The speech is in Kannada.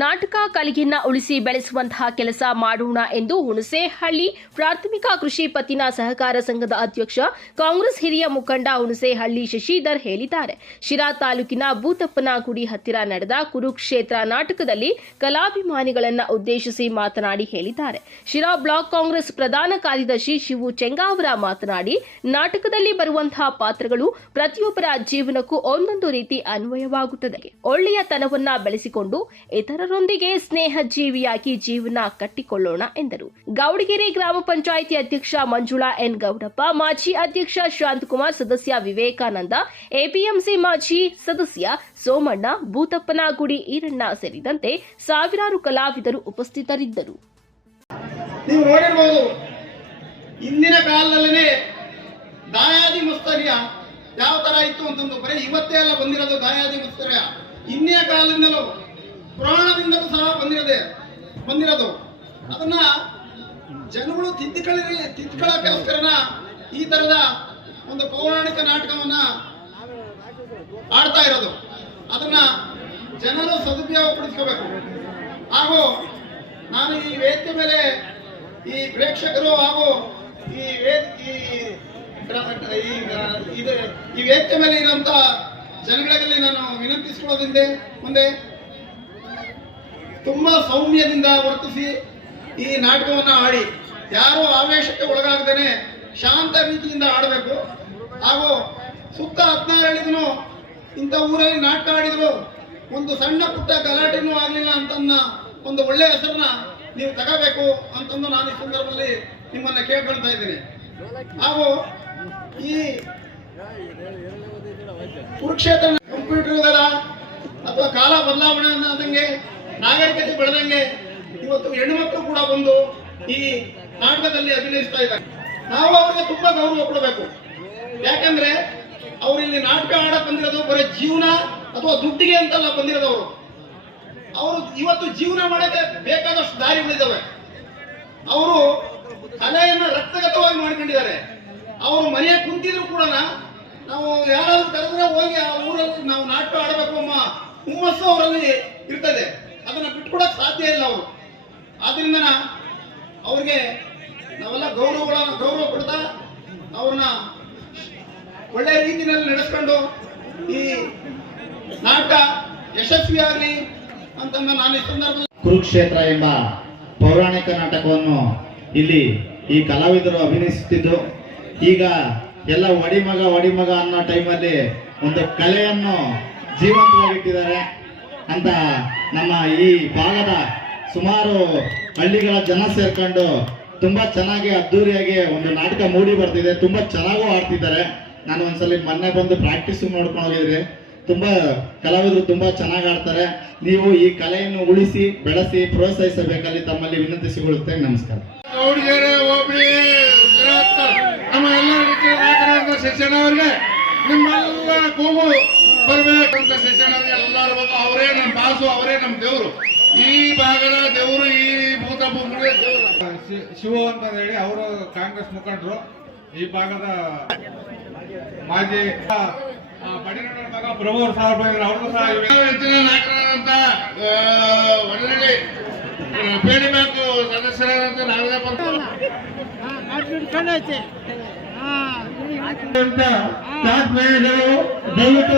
ನಾಟಕ ಕಲೆಯನ್ನ ಉಳಿಸಿ ಬೆಳೆಸುವಂತಹ ಕೆಲಸ ಮಾಡೋಣ ಎಂದು ಹುಣಸೇಹಳ್ಳಿ ಪ್ರಾಥಮಿಕ ಕೃಷಿ ಪತ್ತಿನ ಸಹಕಾರ ಸಂಘದ ಅಧ್ಯಕ್ಷ ಕಾಂಗ್ರೆಸ್ ಹಿರಿಯ ಮುಖಂಡ ಹುಣಸೇಹಳ್ಳಿ ಶಶಿಧರ್ ಹೇಳಿದ್ದಾರೆ. ಶಿರಾ ತಾಲೂಕಿನ ಭೂತಪ್ಪನಗುಡಿ ಹತ್ತಿರ ನಡೆದ ಕುರುಕ್ಷೇತ್ರ ನಾಟಕದಲ್ಲಿ ಕಲಾಭಿಮಾನಿಗಳನ್ನು ಉದ್ದೇಶಿಸಿ ಮಾತನಾಡಿ ಹೇಳಿದ್ದಾರೆ. ಶಿರಾ ಬ್ಲಾಕ್ ಕಾಂಗ್ರೆಸ್ ಪ್ರಧಾನ ಕಾರ್ಯದರ್ಶಿ ಶಿವು ಚೆಂಗಾವರ ಮಾತನಾಡಿ, ನಾಟಕದಲ್ಲಿ ಬರುವಂತಹ ಪಾತ್ರಗಳು ಪ್ರತಿಯೊಬ್ಬರ ಜೀವನಕ್ಕೂ ಒಂದೊಂದು ರೀತಿ ಅನ್ವಯವಾಗುತ್ತದೆ. ಒಳ್ಳೆಯತನವನ್ನ ಬೆಳೆಸಿಕೊಂಡು ಇತರರೊಂದಿಗೆ ಸ್ನೇಹ ಜೀವಿಯಾಗಿ ಜೀವನ ಕಟ್ಟಿಕೊಳ್ಳೋಣ ಎಂದರು. ಗೌಡಗೆರೆ ಗ್ರಾಮ ಪಂಚಾಯಿತಿ ಅಧ್ಯಕ್ಷ ಮಂಜುಳಾ ಎನ್ ಗೌಡಪ್ಪ, ಮಾಜಿ ಅಧ್ಯಕ್ಷ ಶಾಂತಕುಮಾರ್, ಸದಸ್ಯ ವಿವೇಕಾನಂದ, ಎಪಿಎಂಸಿ ಮಾಜಿ ಸದಸ್ಯ ಸೋಮಣ್ಣ, ಭೂತಪ್ಪನಗುಡಿ ಈರಣ್ಣ ಸೇರಿದಂತೆ ಸಾವಿರಾರು ಕಲಾವಿದರು ಉಪಸ್ಥಿತರಿದ್ದರು. ನೀವು ನೋಡಿರಬಹುದು, ಇಂದಿನ ಕಾಲದಲ್ಲೇ ದಾಯಾದಿ ಮುಸ್ತರ್ಯ ಯಾವ ತರ ಇತ್ತು ಅಂತಂದು ಬರೀ ಇವತ್ತೇ ಎಲ್ಲ ಬಂದಿರೋದು. ದಾಯಾದಿ ಮುಸ್ತರ್ಯ ಇಂದಿನ ಕಾಲದಿಂದಲೂ ಪುರಾಣದಿಂದಲೂ ಸಹ ಬಂದಿರೋದು. ಅದನ್ನ ಜನಗಳು ತಿದ್ದುಕೊಳ್ಳೋಕ್ಕೋಸ್ಕರನ ಈ ತರದ ಒಂದು ಪೌರಾಣಿಕ ನಾಟಕವನ್ನ ಆಡ್ತಾ ಇರೋದು. ಅದನ್ನ ಜನರು ಸದುಪಯೋಗಪಡಿಸ್ಕೋಬೇಕು. ಹಾಗೂ ನಾನು ಈ ವೇದಿಕೆ ಮೇಲೆ ಈ ಪ್ರೇಕ್ಷಕರು ಹಾಗೂ ಈ ವೇದಿಕೆ ಮೇಲೆ ಇರುವಂತ ಜನಗಳಲ್ಲಿ ನಾನು ವಿನಂತಿಸಿಕೊಳ್ಳೋದ್ರಿಂದ ಮುಂದೆ ತುಂಬಾ ಸೌಮ್ಯದಿಂದ ವರ್ತಿಸಿ ಈ ನಾಟಕವನ್ನ ಆಡಿ, ಯಾರು ಆವೇಶಕ್ಕೆ ಒಳಗಾಗದೇನೆ ಶಾಂತ ರೀತಿಯಿಂದ ಆಡಬೇಕು. ಹಾಗೂ ಸುತ್ತ 16 ಹಳ್ಳಿಗೂ ಇಂಥ ಊರಲ್ಲಿ ನಾಟಕ ಆಡಿದ್ರು ಒಂದು ಸಣ್ಣ ಪುಟ್ಟ ಗಲಾಟೆನೂ ಆಗಲಿಲ್ಲ ಅಂತ ಒಂದು ಒಳ್ಳೆಯ ಹೆಸರನ್ನ ನೀವು ತಗೋಬೇಕು ಅಂತಂದು ನಾನು ಈ ಸಂದರ್ಭದಲ್ಲಿ ನಿಮ್ಮನ್ನ ಕೇಳ್ಕೊಳ್ತಾ ಇದ್ದೀನಿ. ಹಾಗೂ ಈ ಕುರುಕ್ಷೇತ್ರ ಕಂಪ್ಯೂಟರ್ ಯುಗದ ಅಥವಾ ಕಾಲ ಬದಲಾವಣೆ ಆದಂಗೆ ನಾಗರಿಕತೆ ಬೆಳೆದಂಗೆ ಇವತ್ತು ಹೆಣ್ಣುಮಕ್ಕಳು ಕೂಡ ಬಂದು ಈ ನಾಟಕದಲ್ಲಿ ಅಭಿನಯಿಸ್ತಾ ಇದ್ದಾರೆ. ನಾವು ಅವರಿಗೆ ತುಂಬಾ ಗೌರವ ಕೊಡಬೇಕು. ಯಾಕಂದ್ರೆ ಅವ್ರು ಇಲ್ಲಿ ನಾಟಕ ಆಡಕ್ ಬಂದಿರೋದು ಬರೀ ಜೀವನ ಅಥವಾ ದುಡ್ಡಿಗೆ ಅಂತಲ್ಲ ಬಂದಿರೋದವರು. ಅವರು ಇವತ್ತು ಜೀವನ ಮಾಡಕ್ಕೆ ಬೇಕಾದಷ್ಟು ದಾರಿಗಳಿದ್ದಾವೆ. ಅವರು ಕಲೆಯನ್ನು ರಕ್ತಗತವಾಗಿ ಮಾಡ್ಕೊಂಡಿದ್ದಾರೆ. ಅವರು ಮನೆಯಾಗ ಕುಂತಿದ್ರು ಕೂಡ ನಾವು ಯಾರಾದ್ರೂ ಕರೆದ್ರೆ ಹೋಗಿ ಆ ಊರಲ್ಲಿ ನಾವು ನಾಟಕ ಆಡಬೇಕು ಅಮ್ಮ ಹುಮ್ಮಸ್ಸು ಅವರಲ್ಲಿ ಇರ್ತದೆ. ಅದನ್ನ ಬಿಟ್ಕೊಡಕ್ ಸಾಧ್ಯ ಇಲ್ಲ ಅವರು. ಆದ್ರಿಂದ ಅವ್ರಿಗೆ ನಾವೆಲ್ಲ ಗೌರವ ಕೊಡ್ತಾ ಅವ್ರನ್ನ ಒಳ್ಳೆ ರೀತಿಯಲ್ಲಿ ನಡೆಸ್ಕೊಂಡು ಈ ನಾಟಕ ಯಶಸ್ವಿಯಾಗಲಿ ಅಂತ ನಾನು ಈ ಸಂದರ್ಭದಲ್ಲಿ ಕುರುಕ್ಷೇತ್ರ ಎಂಬ ಪೌರಾಣಿಕ ನಾಟಕವನ್ನು ಇಲ್ಲಿ ಈ ಕಲಾವಿದರು ಅಭಿನಯಿಸುತ್ತಿದ್ದು, ಈಗ ಎಲ್ಲ ಒಡಿಮಗ ಅನ್ನೋ ಟೈಮಲ್ಲಿ ಒಂದು ಕಲೆಯನ್ನು ಜೀವಂತವಾಗಿಟ್ಟಿದ್ದಾರೆ ಅಂತ ನಮ್ಮ ಈ ಭಾಗದ ಸುಮಾರು ಹಳ್ಳಿಗಳ ಜನ ಸೇರ್ಕೊಂಡು ತುಂಬಾ ಚೆನ್ನಾಗಿ ಅದ್ದೂರಿಯಾಗಿ ಒಂದು ನಾಟಕ ಮೂಡಿ ಬರ್ತಿದೆ. ತುಂಬಾ ಚೆನ್ನಾಗೂ ಆಡ್ತಿದ್ದಾರೆ. ನಾನು ಒಂದ್ಸಲಿ ಮೊನ್ನೆ ಬಂದು ಪ್ರಾಕ್ಟೀಸ್ ನೋಡ್ಕೊಂಡು ಹೋಗಿದ್ರಿ. ತುಂಬಾ ಕಲಾವಿದರು ತುಂಬಾ ಚೆನ್ನಾಗಿ ಆಡ್ತಾರೆ. ನೀವು ಈ ಕಲೆಯನ್ನು ಉಳಿಸಿ ಬೆಳೆಸಿ ಪ್ರೋತ್ಸಾಹಿಸಬೇಕಲ್ಲಿ ತಮ್ಮಲ್ಲಿ ವಿನಂತಿಸಿಕೊಳ್ಳುತ್ತೇನೆ. ನಮಸ್ಕಾರ. ಗೌಡಗೆರೆ ಹೋಬಳಿ ನಮ್ಮ ಎಲ್ಲ ಶಿಕ್ಷಣ ಅವ್ರಿಗೆ ನಿಮ್ಮೆಲ್ಲ ಕೂಗು ಬರ್ಬೇಕಂತ ಶಿಕ್ಷಣ ಎಲ್ಲರೂ ಬಂದು ಅವರೇ ನಮ್ಮ ಬಾಸು, ಅವರೇ ನಮ್ಮ ದೇವರು. ಈ ಭಾಗದ ದೇವರು, ಈ ಭೂತಪ್ಪನಗುಡಿ ದೇವರು ಶಿವ ಅಂತ ಹೇಳಿ ಅವರು ಕಾಂಗ್ರೆಸ್ ಮುಖಂಡರು. ಈ ಭಾಗದ ಮಾಜಿ ಬಡಿಗಣ್ಣನ ಮಗ ಪ್ರಭು ಸಾಹೇಬ್ ಅವರು ಸಹ ನಾಯಕರಾದಂತ ಒಳ್ಳೆ ಪೇಡಿ ಬ್ಯಾಂಕ್ ಸದಸ್ಯರಾದಂತ ನಾಗೇಂದ್ರ ದಯವಿಟ್ಟು